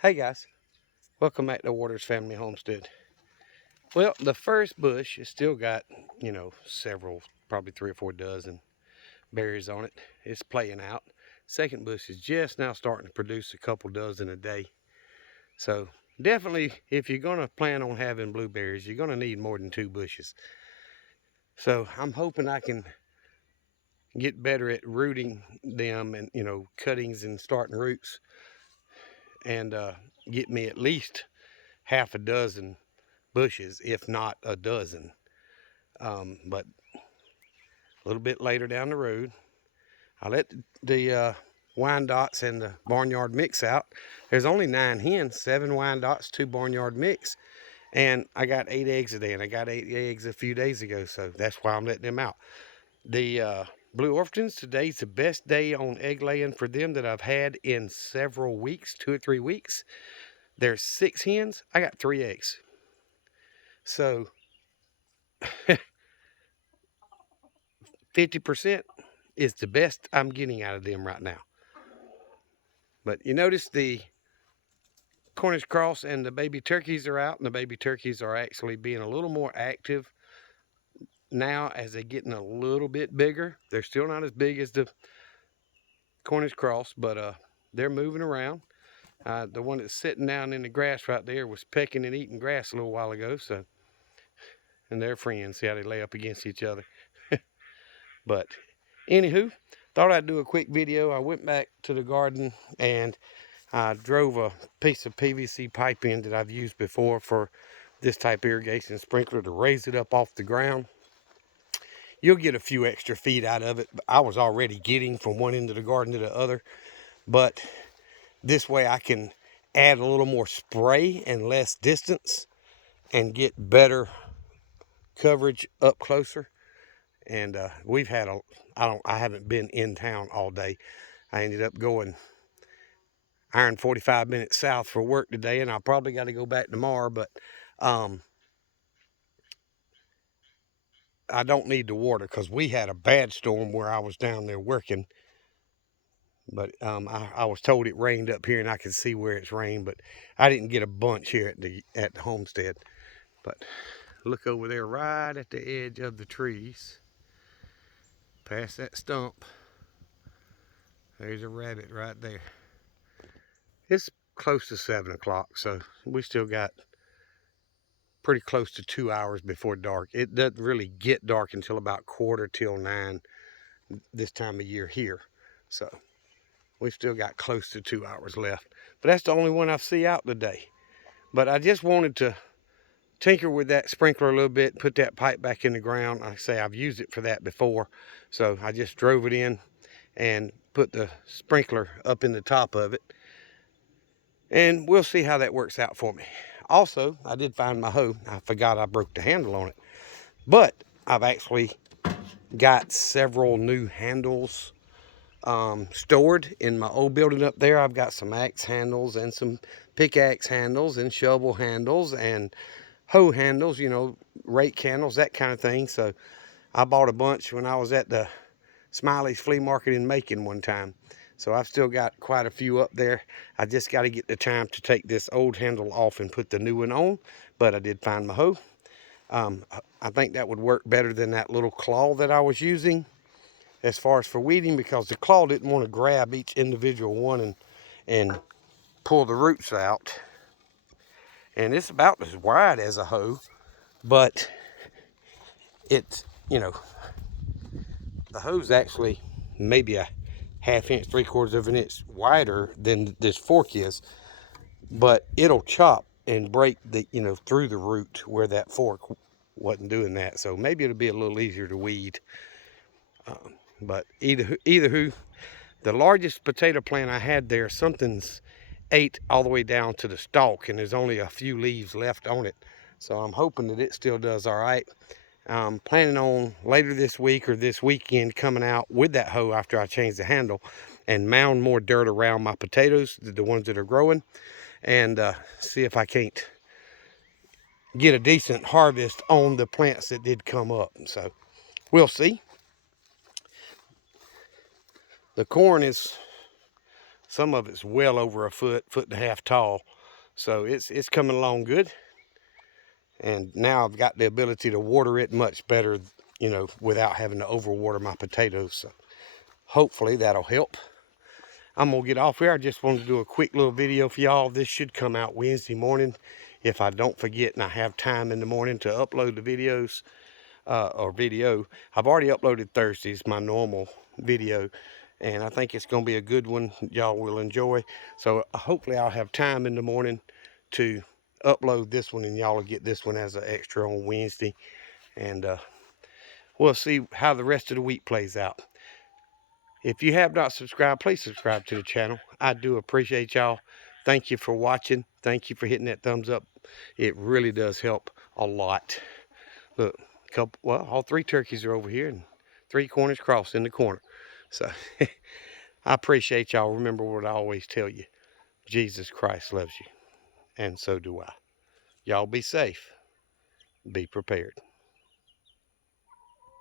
Hey guys, welcome back to Waters Family Homestead. Well, the first bush has still got, several, probably 3 or 4 dozen berries on it. It's playing out. Second bush is just now starting to produce a couple dozen a day. So definitely, if you're going to plan on having blueberries, you're going to need more than 2 bushes. So I'm hoping I can get better at rooting them and, cuttings and starting roots and get me at least half a dozen bushes, if not a dozen. But a little bit later down the road, I let the Wyandottes and the barnyard mix out. There's only 9 hens, 7 Wyandottes, 2 barnyard mix, and I got 8 eggs a day, and I got 8 eggs a few days ago, so that's why I'm letting them out. The Blue Orphans, today's the best day on egg laying for them that I've had in several weeks, 2 or 3 weeks. There's 6 hens, I got 3 eggs. So 50% is the best I'm getting out of them right now. But you notice the Cornish cross and the baby turkeys are out, and the baby turkeys are actually being a little more active now as they're getting a little bit bigger. They're still not as big as the Cornish cross, but they're moving around. The one that's sitting down in the grass right there was pecking and eating grass a little while ago, so, and they're friends. See how they lay up against each other. But anywho, thought I'd do a quick video. I went back to the garden and I drove a piece of PVC pipe in that I've used before for this type of irrigation sprinkler to raise it up off the ground. You'll get a few extra feet out of it. I was already getting from one end of the garden to the other, but this way I can add a little more spray and less distance and get better coverage up closer. And we've had I haven't been in town all day. I ended up going iron 45 minutes south for work today, and I probably got to go back tomorrow, but um, I don't need the water because we had a bad storm where I was down there working. But I was told it rained up here, and I could see where it's rained, but I didn't get a bunch here at the homestead. But look over there, right at the edge of the trees, past that stump. There's a rabbit right there. It's close to 7 o'clock, so we still got pretty close to 2 hours before dark. It doesn't really get dark until about 8:45 this time of year here. So we've still got close to 2 hours left. But that's the only one I see out today. But I just wanted to tinker with that sprinkler a little bit, put that pipe back in the ground. Like I say, I've used it for that before. So I just drove it in and put the sprinkler up in the top of it. And we'll see how that works out for me. Also, I did find my hoe. I forgot I broke the handle on it. But I've actually got several new handles stored in my old building up there. I've got some axe handles and some pickaxe handles and shovel handles and hoe handles, rake handles, that kind of thing. So I bought a bunch when I was at the Smiley's Flea Market in Macon one time. So I've still got quite a few up there. I just got to get the time to take this old handle off and put the new one on. But I did find my hoe. I think that would work better than that little claw that I was using as far as for weeding, because the claw didn't want to grab each individual one and pull the roots out. And it's about as wide as a hoe, but it's, the hoe's actually maybe a ½ inch, 3/4 of an inch wider than this fork is, but it'll chop and break through the root where that fork wasn't doing that. So maybe it'll be a little easier to weed. But either who, the largest potato plant I had there, something's ate all the way down to the stalk, and there's only a few leaves left on it. So I'm hoping that it still does all right. I'm planning on later this week or this weekend coming out with that hoe after I change the handle and mound more dirt around my potatoes, the ones that are growing, and see if I can't get a decent harvest on the plants that did come up. So we'll see. The corn is Some of it's well over a foot, foot and a half tall. So it's coming along good. And now I've got the ability to water it much better, you know, without having to overwater my potatoes. So hopefully that'll help. I'm going to get off here. I just wanted to do a quick little video for y'all. This should come out Wednesday morning if I don't forget and I have time in the morning to upload the videos or video. I've already uploaded Thursday's, my normal video, and I think it's going to be a good one y'all will enjoy. So hopefully I'll have time in the morning to upload this one, and y'all will get this one as an extra on Wednesday. And we'll see how the rest of the week plays out. If you have not subscribed, please subscribe to the channel. I do appreciate y'all. Thank you for watching. Thank you for hitting that thumbs up. It really does help a lot. Look, well, all 3 turkeys are over here and 3 corners crossed in the corner. So I appreciate y'all. Remember what I always tell you. Jesus Christ loves you, and so do I. Y'all be safe. Be prepared.